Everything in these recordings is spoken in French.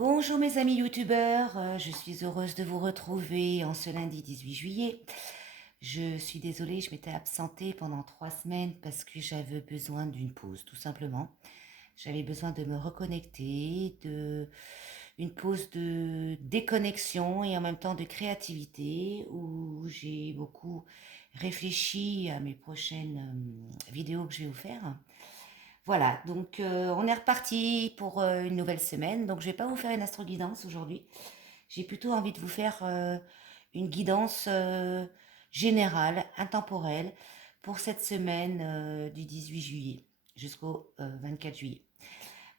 Bonjour mes amis youtubeurs, je suis heureuse de vous retrouver en ce lundi 18 juillet. Je suis désolée, je m'étais absentée pendant 3 semaines parce que j'avais besoin d'une pause, tout simplement. J'avais besoin de me reconnecter, une pause de déconnexion et en même temps de créativité où j'ai beaucoup réfléchi à mes prochaines vidéos que je vais vous faire. Voilà, donc on est reparti pour une nouvelle semaine. Donc je vais pas vous faire une astro-guidance aujourd'hui. J'ai plutôt envie de vous faire une guidance générale, intemporelle, pour cette semaine du 18 juillet jusqu'au 24 juillet.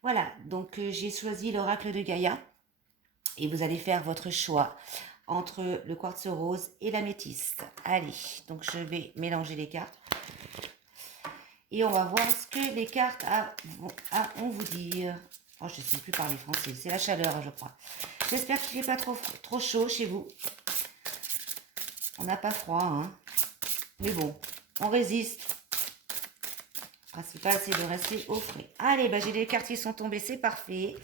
Voilà, donc j'ai choisi l'oracle de Gaïa et vous allez faire votre choix entre le quartz rose et l'améthyste. Allez, donc je vais mélanger les cartes et on va voir ce que les cartes ont vous dire. Oh, je ne sais plus parler français, c'est la chaleur, je crois. J'espère qu'il n'est pas trop chaud chez vous. On n'a pas froid, hein. Mais bon, on résiste. Le principal, c'est de rester au frais. Allez, bah, j'ai les cartes qui sont tombées, c'est parfait.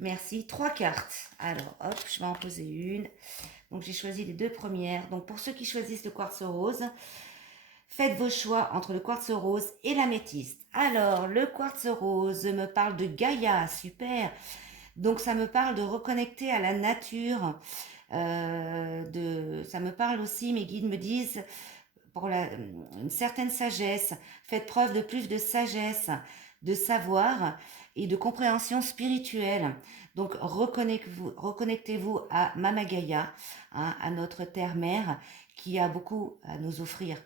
Merci. 3 cartes. Alors, hop, je vais en poser une. Donc, j'ai choisi les 2 premières. Donc, pour ceux qui choisissent le quartz rose, faites vos choix entre le quartz rose et l'améthyste. Alors, le quartz rose me parle de Gaïa, super. Donc, ça me parle de reconnecter à la nature. Ça me parle aussi, mes guides me disent, pour une certaine sagesse, faites preuve de plus de sagesse, de savoir et de compréhension spirituelle. Donc, reconnectez-vous à Mama Gaïa, hein, à notre terre-mère, qui a beaucoup à nous offrir.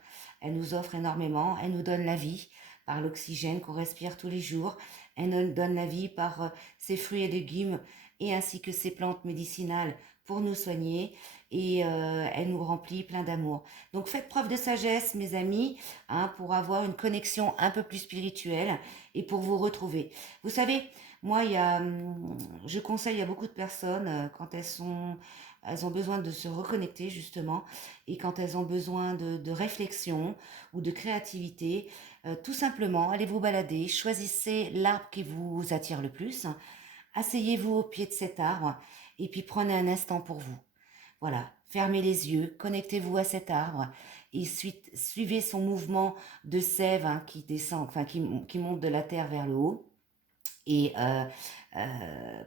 Elle nous offre énormément, elle nous donne la vie par l'oxygène qu'on respire tous les jours, elle nous donne la vie par ses fruits et légumes et ainsi que ses plantes médicinales pour nous soigner et elle nous remplit plein d'amour. Donc faites preuve de sagesse mes amis, hein, pour avoir une connexion un peu plus spirituelle et pour vous retrouver. Vous savez, moi je conseille à beaucoup de personnes quand elles ont besoin de se reconnecter justement et quand elles ont besoin de réflexion ou de créativité, tout simplement, allez vous balader, choisissez l'arbre qui vous attire le plus, asseyez-vous au pied de cet arbre et puis prenez un instant pour vous. Voilà, fermez les yeux, connectez-vous à cet arbre et suivez son mouvement de sève, hein, qui descend, enfin qui monte de la terre vers le haut. Et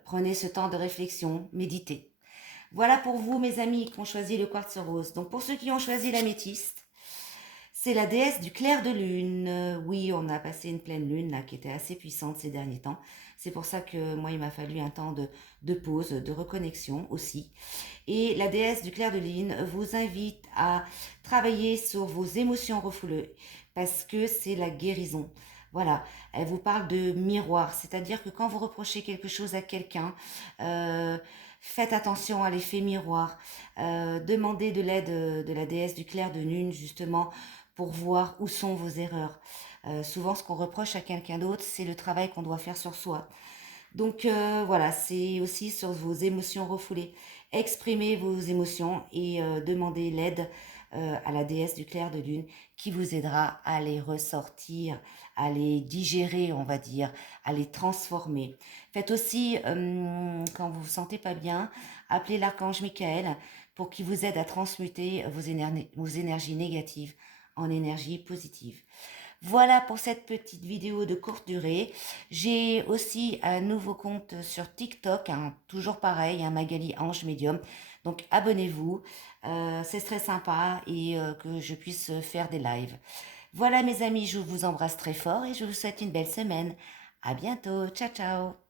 prenez ce temps de réflexion, méditez. Voilà pour vous, mes amis, qui ont choisi le quartz rose. Donc, pour ceux qui ont choisi l'améthyste, c'est la déesse du clair de lune. Oui, on a passé une pleine lune là, qui était assez puissante ces derniers temps. C'est pour ça que moi, il m'a fallu un temps de pause, de reconnexion aussi. Et la déesse du clair de lune vous invite à travailler sur vos émotions refoulées parce que c'est la guérison. Voilà, elle vous parle de miroir, c'est-à-dire que quand vous reprochez quelque chose à quelqu'un, faites attention à l'effet miroir. Demandez de l'aide de la déesse du clair de lune justement pour voir où sont vos erreurs. Souvent, ce qu'on reproche à quelqu'un d'autre, c'est le travail qu'on doit faire sur soi. Donc voilà, c'est aussi sur vos émotions refoulées. Exprimez vos émotions et demandez l'aide à la déesse du clair de lune qui vous aidera à les ressortir, à les digérer, on va dire, à les transformer. Faites aussi, quand vous vous sentez pas bien, appelez l'archange Michael pour qu'il vous aide à transmuter vos énergies négatives en énergie positive. Voilà pour cette petite vidéo de courte durée. J'ai aussi un nouveau compte sur TikTok, hein, toujours pareil, un Magali Ange Médium. Donc abonnez-vous, c'est très sympa et que je puisse faire des lives. Voilà mes amis, je vous embrasse très fort et je vous souhaite une belle semaine. À bientôt, ciao ciao.